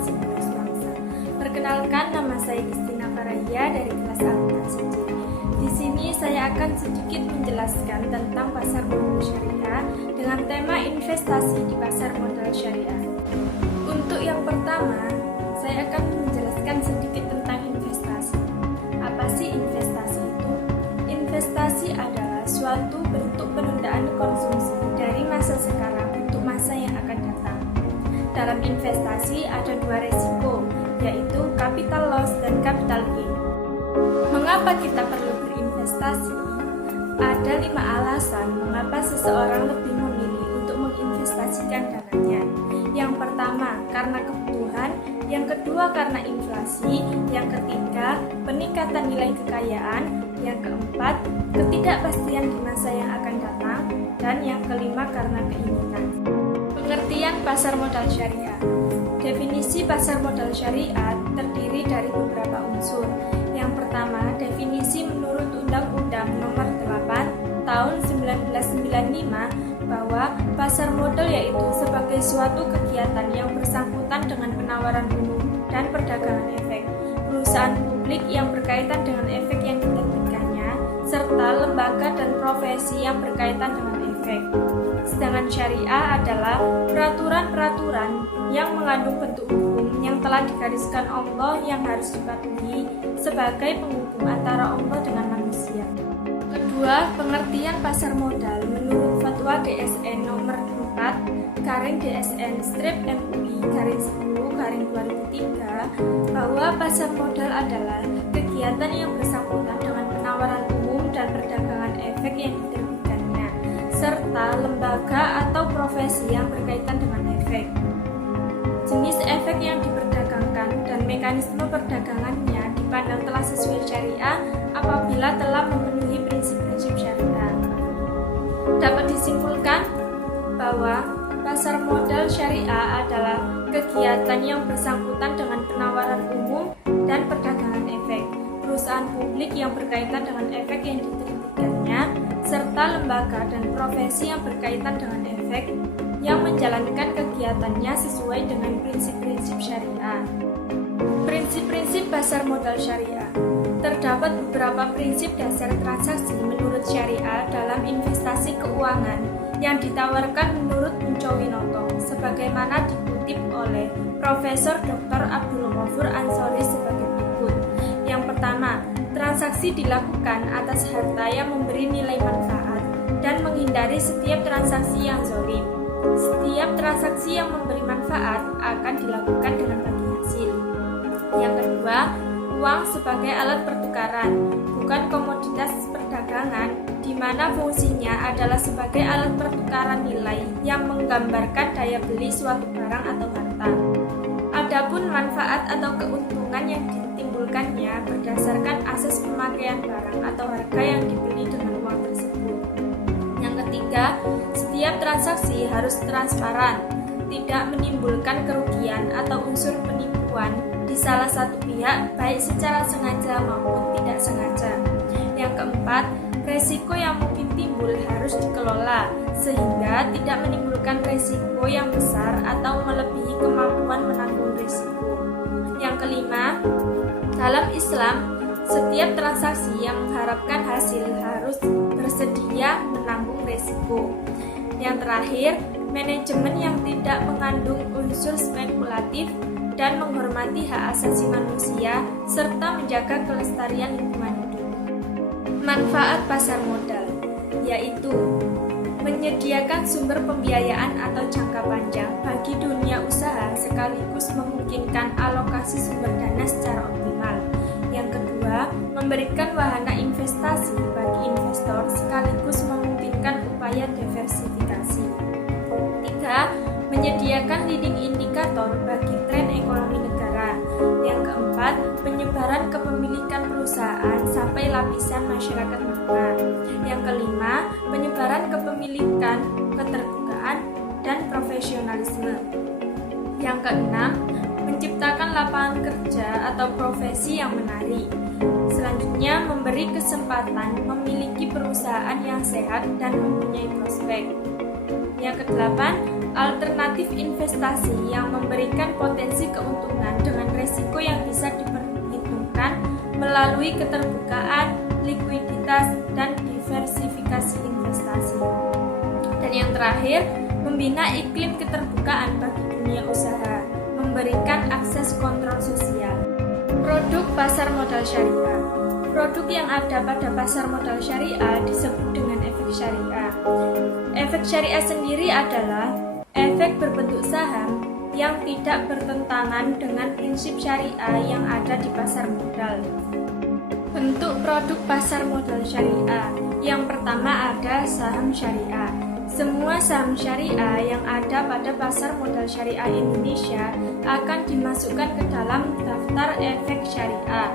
masing harus bangsa. Perkenalkan, nama saya Istina Farahia dari kelas akuntansi C. Di sini saya akan sedikit menjelaskan tentang pasar modal syariah dengan tema investasi di pasar modal syariah. Untuk yang pertama, saya akan menjelaskan sedikit tentang investasi. Apa sih investasi itu? Investasi adalah suatu bentuk penundaan konsumsi dari masa sekarang untuk masa yang akan datang. Dalam investasi ada dua resiko, yaitu capital loss dan capital gain. Mengapa kita perlu berinvestasi? Ada 5 alasan mengapa seseorang lebih memilih untuk menginvestasikan dananya. Yang pertama, karena kebutuhan. Yang kedua, karena inflasi. Yang ketiga, peningkatan nilai kekayaan. Yang keempat, ketidakpastian di masa yang akan datang. Dan yang kelima, karena keinginan. Pengertian pasar modal syariah. Definisi pasar modal syariah terdiri dari beberapa unsur. Yang pertama, definisi menurut Undang-Undang Nomor 8 Tahun 1995 bahwa pasar modal yaitu sebagai suatu kegiatan yang bersangkutan dengan penawaran umum dan perdagangan efek, perusahaan publik yang berkaitan dengan efek yang diterbitkannya, serta lembaga dan profesi yang berkaitan dengan efek. Sedangkan syariah adalah peraturan-peraturan yang mengandung bentuk hukum yang telah digariskan Allah yang harus dipatuhi sebagai penghubung antara Allah dengan manusia. Kedua, pengertian pasar modal menurut Fatwa DSN nomor 4/DSN/MUI/10/2003 bahwa pasar modal adalah kegiatan yang bersangkutan dengan penawaran umum dan perdagangan efek yang diterbitkannya, serta lembaga atau profesi yang berkaitan dengan efek. Jenis efek yang diperdagangkan dan mekanisme perdagangannya dipandang telah sesuai syariah apabila telah memenuhi prinsip-prinsip syariah. Dapat disimpulkan bahwa pasar modal syariah adalah kegiatan yang bersangkutan dengan penawaran umum dan perdagangan efek, perusahaan publik yang berkaitan dengan efek yang diterbitkannya, serta lembaga dan profesi yang berkaitan dengan efek yang menjalankan kegiatannya sesuai dengan prinsip-prinsip syariah. Prinsip-prinsip pasar modal syariah. Terdapat beberapa prinsip dasar transaksi menurut syariah dalam investasi keuangan yang ditawarkan menurut Muncowinoto sebagaimana dikutip oleh Profesor Dr. Abdul Ghafur Ansori sebagai berikut. Yang pertama, transaksi dilakukan atas harta yang memberi nilai manfaat dan menghindari setiap transaksi yang zalim. Setiap transaksi yang memberi manfaat akan dilakukan dengan bagi hasil. Yang kedua, uang sebagai alat pertukaran, bukan komoditas perdagangan, di mana fungsinya adalah sebagai alat pertukaran nilai yang menggambarkan daya beli suatu barang atau harta. Adapun manfaat atau keuntungan yang ditimbulkannya berdasarkan asas pemakaian barang atau harga yang dibeli dengan uang tersebut. Yang ketiga, setiap transaksi harus transparan, tidak menimbulkan kerugian atau unsur penipuan di salah satu pihak baik secara sengaja maupun tidak sengaja. Yang keempat, resiko yang mungkin timbul harus dikelola sehingga tidak menimbulkan resiko yang besar atau melebihi kemampuan menanggung resiko. Yang kelima, dalam Islam, setiap transaksi yang mengharapkan hasil harus bersedia menanggung resiko. Yang terakhir, manajemen yang tidak mengandung unsur spekulatif dan menghormati hak asasi manusia serta menjaga kelestarian lingkungan hidup. Manfaat pasar modal yaitu menyediakan sumber pembiayaan atau jangka panjang bagi dunia usaha sekaligus memungkinkan alokasi sumber dana secara optimal. Yang kedua, memberikan wahana investasi bagi investor sekaligus memungkinkan upaya diversifikasi. Tiga, menyediakan leading indikator bagi tren ekonomi negara. Yang keempat, penyebaran kepemilikan perusahaan sampai lapisan masyarakat menengah. Yang kelima, penyebaran kepemilikan, keterbukaan, dan profesionalisme. Yang keenam, menciptakan lapangan kerja atau profesi yang menarik. Selanjutnya, memberi kesempatan memiliki perusahaan yang sehat dan mempunyai prospek. Yang kedelapan, alternatif investasi yang memberikan potensi keuntungan dengan resiko yang bisa diperhitungkan melalui keterbukaan, likuiditas, dan diversifikasi investasi. Dan yang terakhir, membina iklim keterbukaan bagi dunia usaha, memberikan akses kontrol sosial. Produk pasar modal syariah. Produk yang ada pada pasar modal syariah disebut dengan efek syariah. Efek syariah sendiri adalah efek berbentuk saham yang tidak bertentangan dengan prinsip syariah yang ada di pasar modal. Bentuk produk pasar modal syariah. Yang pertama ada saham syariah. Semua saham syariah yang ada pada pasar modal syariah Indonesia akan dimasukkan ke dalam daftar efek syariah.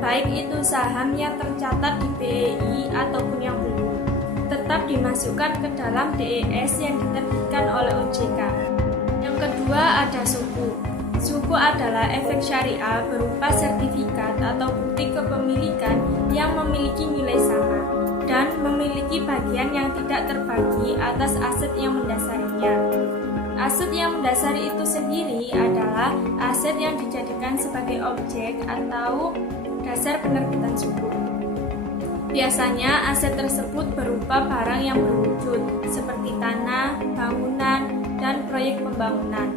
Baik itu saham yang tercatat di BEI ataupun yang belum, tetap dimasukkan ke dalam DES yang diterbitkan oleh OJK. Yang kedua ada suku. Suku adalah efek syariah berupa sertifikat atau bukti kepemilikan yang memiliki nilai sama dan memiliki bagian yang tidak terbagi atas aset yang mendasarinya. Aset yang mendasari itu sendiri adalah aset yang dijadikan sebagai objek atau dasar penerbitan suku. Biasanya aset tersebut berupa barang yang berwujud seperti tanah, bangunan, dan proyek pembangunan.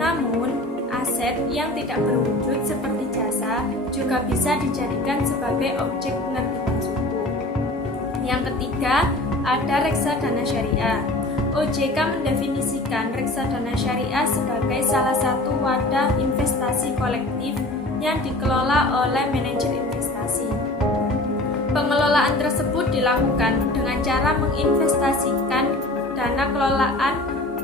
Namun, aset yang tidak berwujud seperti jasa juga bisa dijadikan sebagai objek penerbitan suku. Yang ketiga, ada reksadana syariah. OJK mendefinisikan reksadana syariah sebagai salah satu wadah investasi kolektif yang dikelola oleh manajer investasi. Pengelolaan tersebut dilakukan dengan cara menginvestasikan dana kelolaan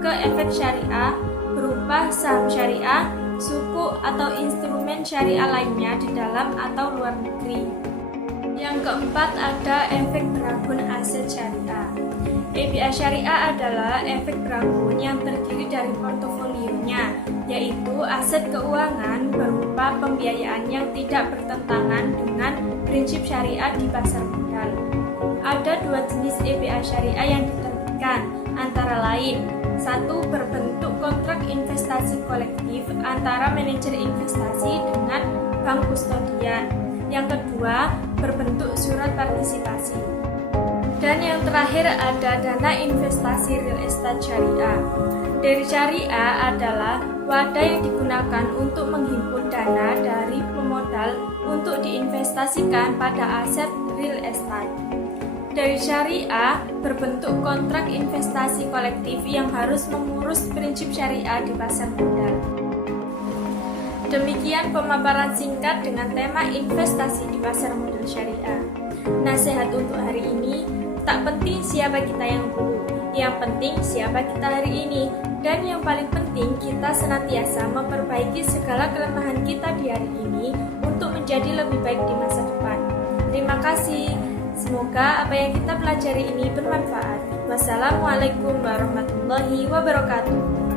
ke efek syariah berupa saham syariah, suku atau instrumen syariah lainnya di dalam atau luar negeri. Yang keempat ada efek dragun aset syariah. EBA syariah adalah efek dragun yang terdiri dari portofolionya, yaitu aset keuangan berupa pembiayaan yang tidak bertentangan dengan prinsip syariah di pasar modal. Ada dua jenis EBA syariah yang diterbitkan, antara lain: satu, berbentuk kontrak investasi kolektif antara manajer investasi dengan bank kustodian. Yang kedua, berbentuk surat partisipasi. Dan yang terakhir ada dana investasi real estate syariah. Dari syariah adalah wadah yang digunakan untuk menghimpun dana dari pemodal untuk diinvestasikan pada aset real estate. Dari syariah berbentuk kontrak investasi kolektif yang harus mengurus prinsip syariah di pasar modal. Demikian pemaparan singkat dengan tema investasi di pasar modal syariah. Nasihat untuk hari ini, tak penting siapa kita yang dulu, yang penting siapa kita hari ini. Dan yang paling penting, kita senantiasa memperbaiki segala kelemahan kita di hari ini untuk menjadi lebih baik di masa depan. Terima kasih. Semoga apa yang kita pelajari ini bermanfaat. Wassalamualaikum warahmatullahi wabarakatuh.